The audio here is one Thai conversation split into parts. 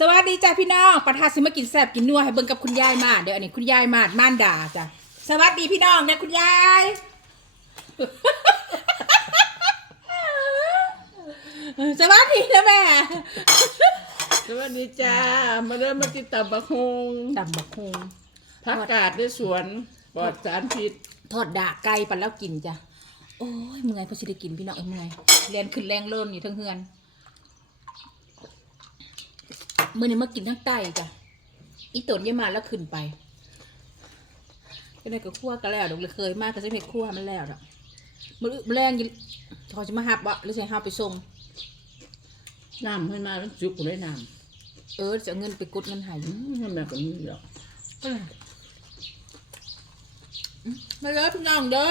สวัสดีจ้าพี่น้องประทาสิมากินแซ่บกินนัวให้เบิ่งกับคุณยายมา เดี๋ยวอันนี้คุณยายมาดม่านด่าจ้ะสวัสดีพี่น้องนะคุณยายสวัสดีนะแม่สวัสดีจ้า มาเริ่มมาติดตับบักฮงตำบักฮงผักกาดในสวนปลอดสารพิษทอดดากไก่ปันแล้วกินจ้ะโอ้ยเมื่อยพอสิได้กินพี่น้องเอ้ยเมื่อยแรงขึ้นแรงเลิ่นอยู่ทั้งเฮือน มื่อนี้มากินทั้งไก่จ้ะอีตนยายมาแล้วขึ้นไปก็ได้ก็คั่วกันแล้วดอกเลยเคยมากก็จะไม่คั่วมันแล้วดอกมือมื้อแรงอยิเขาจะมาหับวะหรือใช้หับไปส่งน้ำให้มาแล้วจุกเลยน้เออจะเอาเงินไปกดเงินใหายำอืมให้แม่ก็มีหรอกมาเลยพี่น้องเด้อ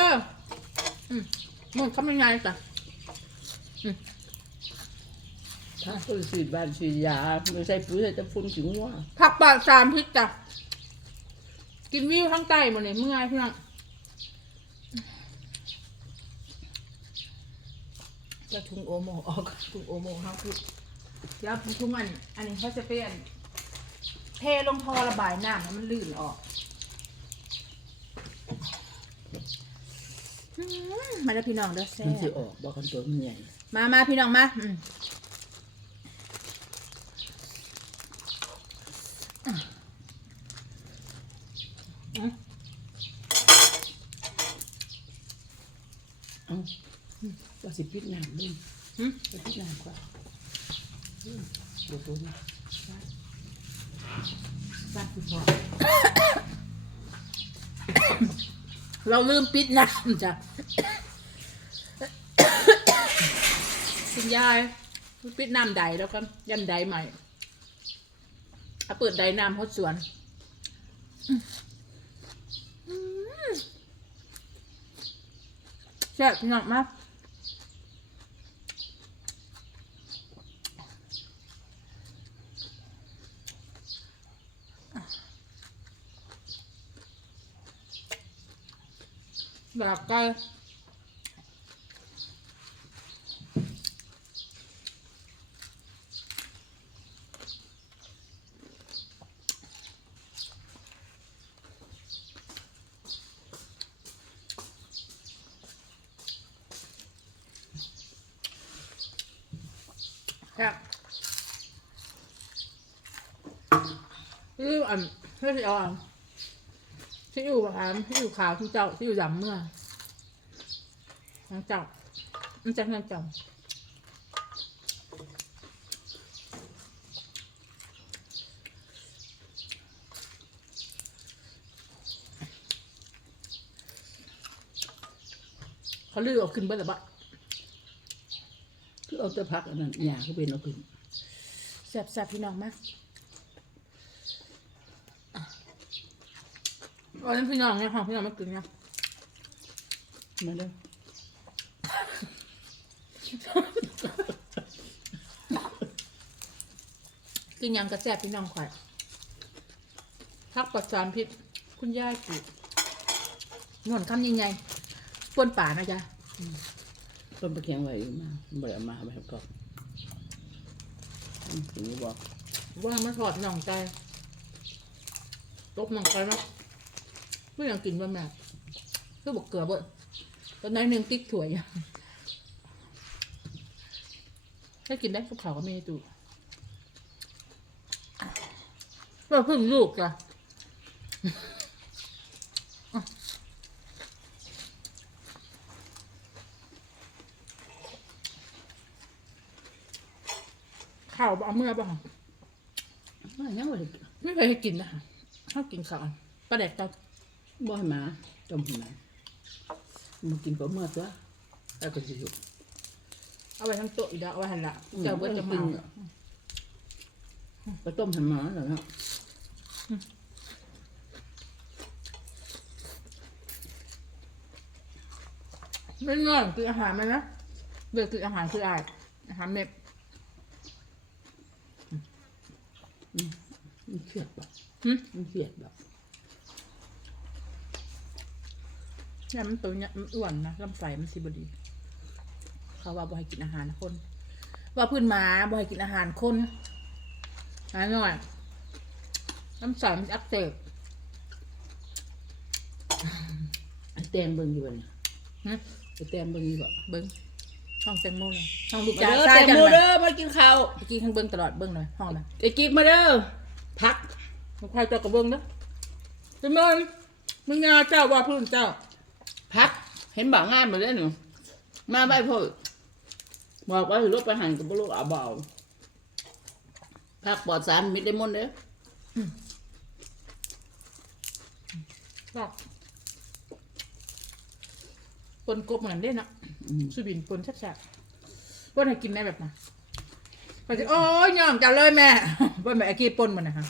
อืมมันทำยังไงจ้ะ ถ้าคนสีดบ้านสีดยาไม่ใช่ปุ๋ยใส่แต่ฝุ่นถึงว่าผักปลาดสามพริกจ้ะกินวิวทั้งไตหมดเลยเมื่อยพี่น้องจะถุงโอโมออกถุงโอโมเขาคือเดี๋ยวถุงอันอันนี้เขาจะเป็นเทลงท่อระบายน้ำให้มันลื่นออกอืมมาแล้วพี่น้องเด้อแซ่มันสิบออกบอกกันตัวมันใหญ่ มามาพี่น้องมาอืม เอ้าว่าสิปิดน้ำด้วยหึจะปิดน้ำกว่าอืมเดี๋ยวตัวนี้บ้านคุณพ่อเราลืมปิดน้ำจ้ะคุณยายปิดน้ำใดแล้วกันยันใดใหม่เอาเปิดใดน้ำฮดสวนอืม แซ่บหนักมากแบบไก่ แซ่บที่อันที่ที่อาอันที่อยู่แบบอันที่อยู่ขาวที่เจ้าที่อยู่ดำเมื่อของเจ้ามันจะเงินเจ้าเขาลือเอาขึ้นเบิดหรือเปล่า เอาแต่ผักอันนั้นหญ้าก็เป็นเอาขึ้นแซ่บแซ่บพี่น้องมากวันนั้นพี่น้องเนี่ยค่ะพี่น้องไม่กินเนี่ยมาเด้อกินหยังกระแซ่บพี่น้องข่อยพักปลอดสารพิษคุณย่ายปลูกหนวนคำยังไงปวนป่านะจ๊ะ ต้นตะเคียงไว้อยู่มาบ่ได้เอามาไว้ก่อนอืมถึงบอกว่ามาถอดหน่องใจตบหน่องใจเนาะไม่อยากกินว่าแม่ก็บอกเกลือบิดตอนนั้นหนึ่งติ๊กถั่วยอะถ้ากินได้กับเขาก็ไม่ให้ตูเราเพิ่งลูกจ้ะาวเอาเมื่อป่ะว่ายังบ่ได้กินไม่เคยให้กินนะคะชอบกินข้าวปลาแดกเจ้าบ่ให้หมาจมหัวมากินก็เมื่อตัวแล้วก็สิอยู่เอาไว้ทั้งโต๊ะอีกแล้วเอาไว้หันละอืมเจ้าเบิ้ลจะเมาก็ต้มให้หมาแล้วเนาะไม่เงื่อนคืออาหารมันนะเบื่อคืออาหารคืออายอาหารเม็ด มันเครียดบ่หึ มันเครียดบ่เนี่ยมันตัวเนี่ยมันอ้วนนะลำไส้มันสิบดี เขาว่าบ่ให้กินอาหารคน ว่าพื้นหมาบ่ให้กินอาหารคนหายหน่อยน้ำใสมันอักเสบไอ้แตงเบิ่งอยู่บ่เนี่ยนะไอ้แตงเบิ่งอยู่บ่เบิ้งห้องแตงโมเลยห้องลูกมาจ้าเด้อใช่แตงจังโมเลยเด้อมากินข้าวเมื่อกี้ข้างเบิ้งตลอดเบิ้งหน่อยห้องนะไอ้กิ๊กมาเด้อ พักลูกใครเจ้ากับเบิ้งเด้อเป็นมึงมึงงาเจ้าว่าพื้นเจ้า พัก เห็นบ่งานมาเลยหนูมาไปพ่อบอกว่าลูกไปหันกับลูกเอาเบาพักปลอดสารมิดได้มนต์เด้อก็ปนกบเหมือนเด้นะอืมสุบินปนแซ่บๆว่าให้กินแม่แบบน่ะ มันสิโอ้ยยอมจะเลยแม่ว่าแม่ไอ้กี้ปนมันนะคะ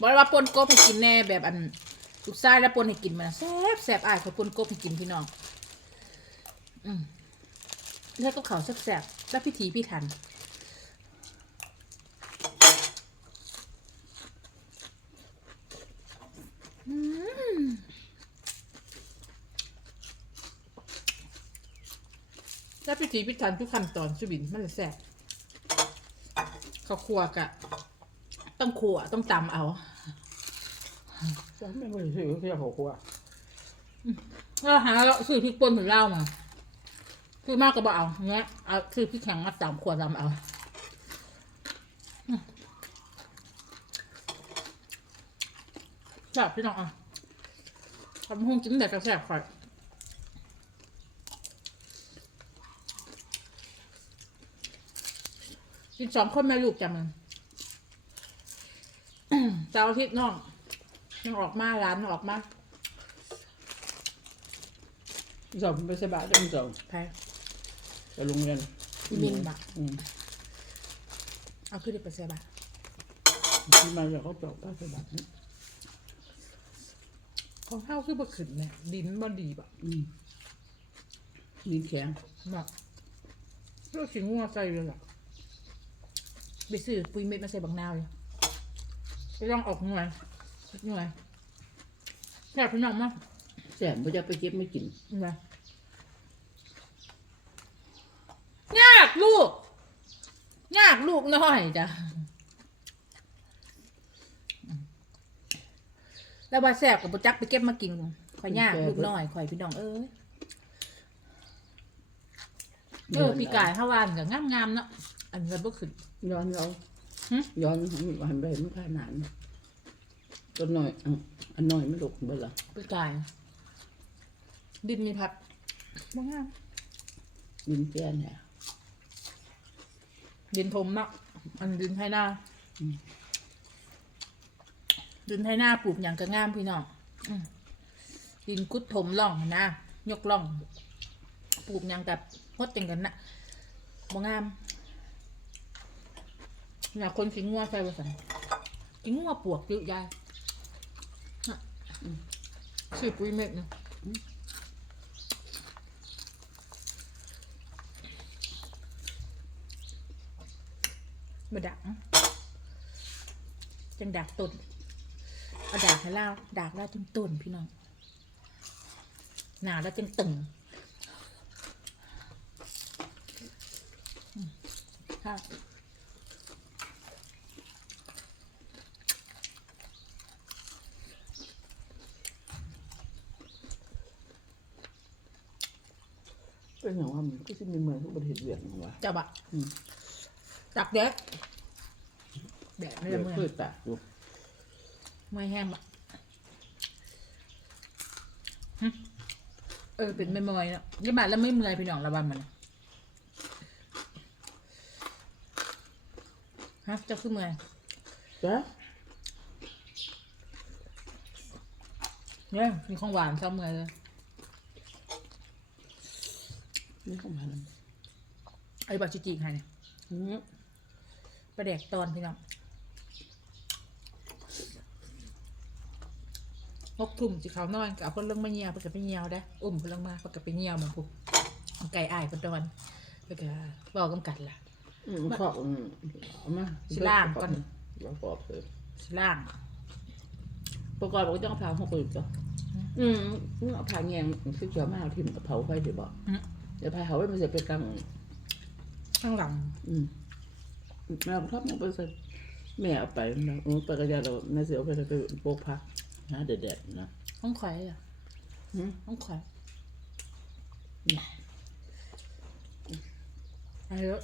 บอกว่าปนกบให้กินแน่แบบอันลูกไส้แล้วปนให้กินมันแซ่บแซ่บอ้ายเขาปนกบให้กินพี่น้องอืมแล้วก็เขาวแซ่บๆแล้วพิธีพิถัน แล้วพิธีพิถันทุกขั้นตอนสุบินมันเลยแซ่บเขาครัวกะ ต้องขัวต้องตำเอาฉันไม่เคยซื้อเที่ยวหัวครัวเราหาเราซื้อพริกป่นถึงเล่ามาคือมากก็บเอาเนี้ยเอาซื้อพริกแข็งมาตำขวดตำเอาอืมแซ่บพี่น้องอะทำหุ้งกินแต่กระแซ่บค่อย กินสองคนแม่ลูกจำมันเจ้าร์อาทิตย์น้องยังออกมาร้านยังออกมาสอบไปสบายได้มั้งสอบแพ้ไปโรงเรียนมินบะอืมเอาขึ้นไปเสียบะที่มาจากเขาจบไปสบายของเท้าคือบ่ขึ้นเนี่ยดินบ่ดีบะอืมดินแข็งเนาะเลือกสิงัวใส่เลยล่ะ ไปซื้อปุ๋ยเม็ดมาใส่บางนาวเลยไปลองออกหน่วยหน่วยแค่พี่น้องมั้งแสบไม่จะไปเก็บไม่กินนะยากลูกยากลูกน้อยจ้ะแล้วว่าแสบกับปจักไปเก็บมากินข่อยยากลูกน้อยข่อยพี่น้องเอ้ยเออปีกายข้าวหวานกับงามงามๆเนาะ อันนี้ก็บ่ขึ้น ย้อนเราหึ ย้อนหันไปไม่ค่อยนานก็หน่อยอะอันหน่อยไม่หลกเบลอปีกาย ดินมีพัดบ่งามดินแก่เนี่ยดินทมเนาะอันดินไทยนาดินไทยนาปลูกอย่างก็งามพี่น้องอืมดินกุดถมร่องนะยกร่อง ปลูกอย่างกับฮดจังกันนะบ่งาม อยากคนสิงงัวใส่บ่สันสิงงัวปวกเยอะยายน่ะอืมซื้อปุ๋ยเม็ดนาะมาดักจังดักต้นเอาดากให้เล่าดากเล่าต้นต้นพี่น้องหนาแล้วจังตึงอะ เป็นอย่างว่ามันก็จะมีเมืองทุกประเทศเวียดนามวะ จับอะอืมดักแดดแดดไม่เวีได้ยดเมื่อยพืชตากอยู่เมื่อยแห้งบะหึเออ เป็นไม่เมื่อยเนาะยี่บาทแล้วไม่เมื่อยพี่น้องระวังมันฮะเจะขึ้นเมื่อยจ้ะเนี่ยมีของหวานเช้าเมื่อยเลย นี่เข้ามาแล้วไอ้บาจิจิให้เนี่ยอืมประแดกตอนพี่น้องหกทุ่มสิเขานอนกับเพิ่นเรื่องไม่เงียวเพิ่นก็ไปเงียวได้ออุ้มเพิ่นลงมาเพิ่นก็ไปเงียวเหมือนพวกไก่อ้ายเพิ่นตอนเพิ่นก็เว้ากำกัดล่ะอืมขอบอืมเอามาสิล่างก่อนประกอบเลยสิล่างประกอบเราก็ต้องเอาผ่าหัวปืนจ้ะอืมเอาผ่าแงงคือเขียวมาเอาทิ่มกับเผาไฟเดี๋ยวบอกอืม เดี๋ยวผ่าเขาไว้มันจะเป็นกลางข้างหลังอืมแม่ชอบมันไปใส่แม่เอาไปนะเออไปกระยาเราแม่เสียเอาไปไปโปกพักนะเด็ดๆนะห้องไข่อะหืมห้องไข่ไอ้เยอะ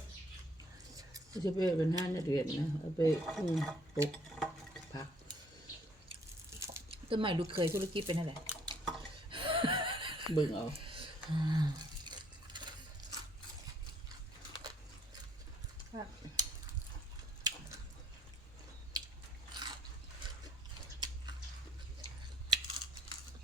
ไม่ใช่ไปเป็นห้าเนี่ยเดือนนะเอาไปพุ่งโปกพักต้นใหม่ดูเคยธุรกิจเป็นอะไรเบิ่งเอา เ